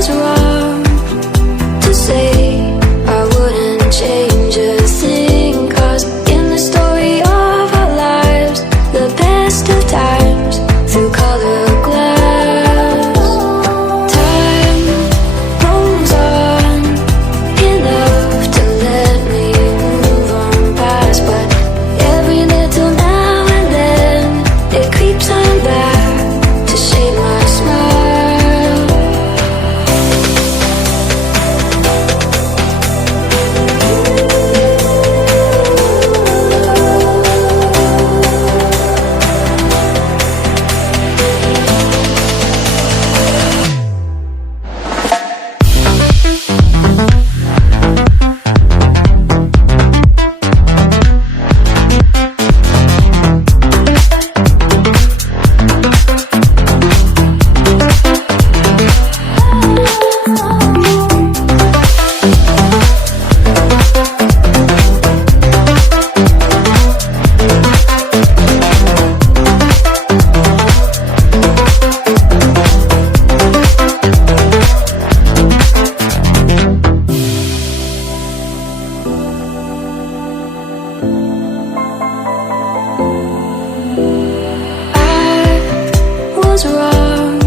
was wrong to say I wouldn't change a thing, 'cause in the story of our lives, the best of times through color glass. Time rolls on enough to let me move on past, but every little now and then it creeps on back to shade my smile. Was wrong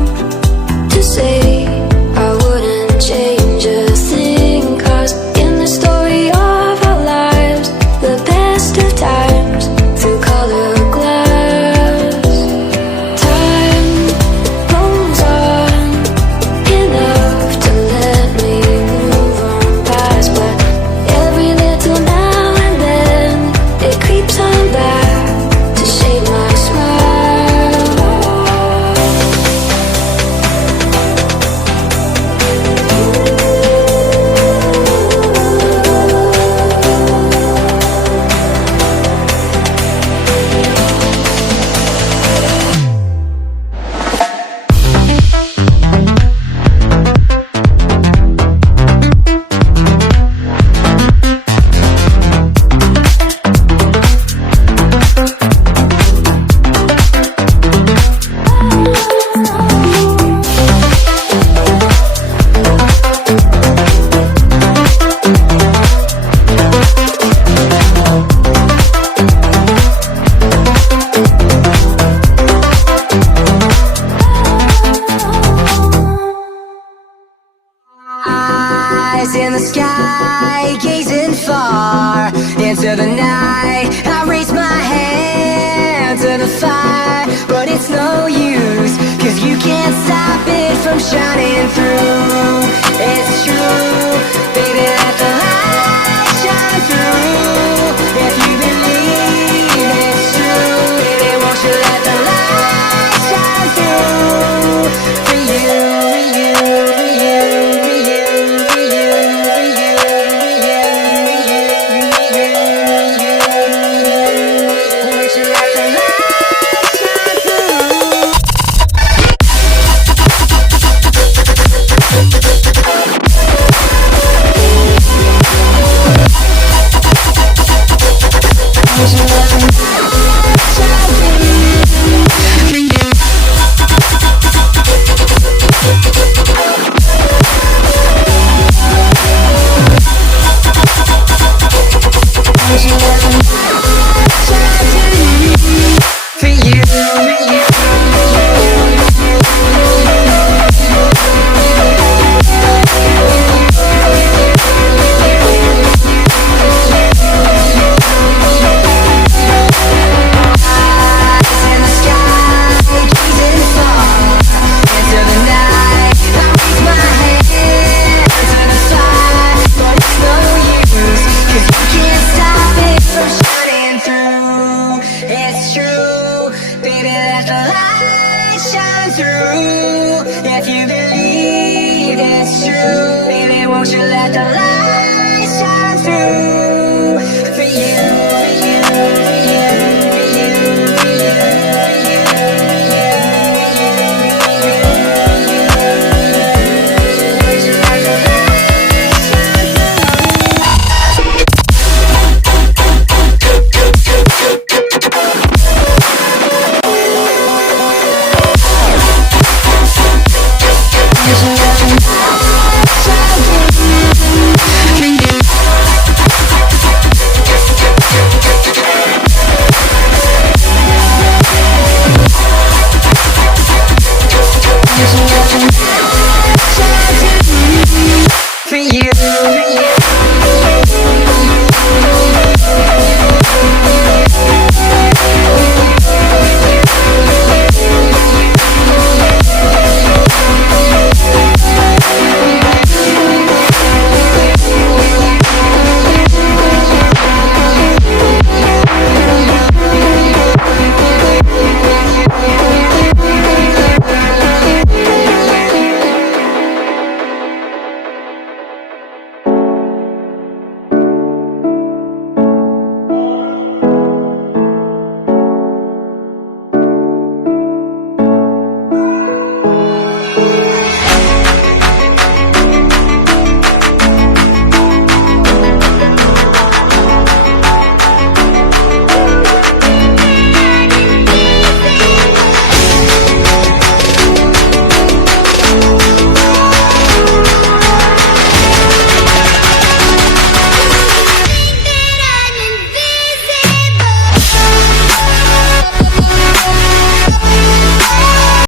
to say I wouldn't change a thing, 'cause in the story of our lives, the best of times through color glass. Time rolls on enough to let me move on past, but every little now and then it creeps on back to shade my smile. Eyes in the sky, gazing far into the night. I raise my hand to the fire, but it's no use, 'cause you can't stop it from shining through. It's true, baby, let the light shine through. If you believe it's true, baby, won't you let the light shine through? For you, for you, for you, for you, for you, for you, for you, for you, for you, won't you let the light shine through? If you believe it's true, baby, won't you let the light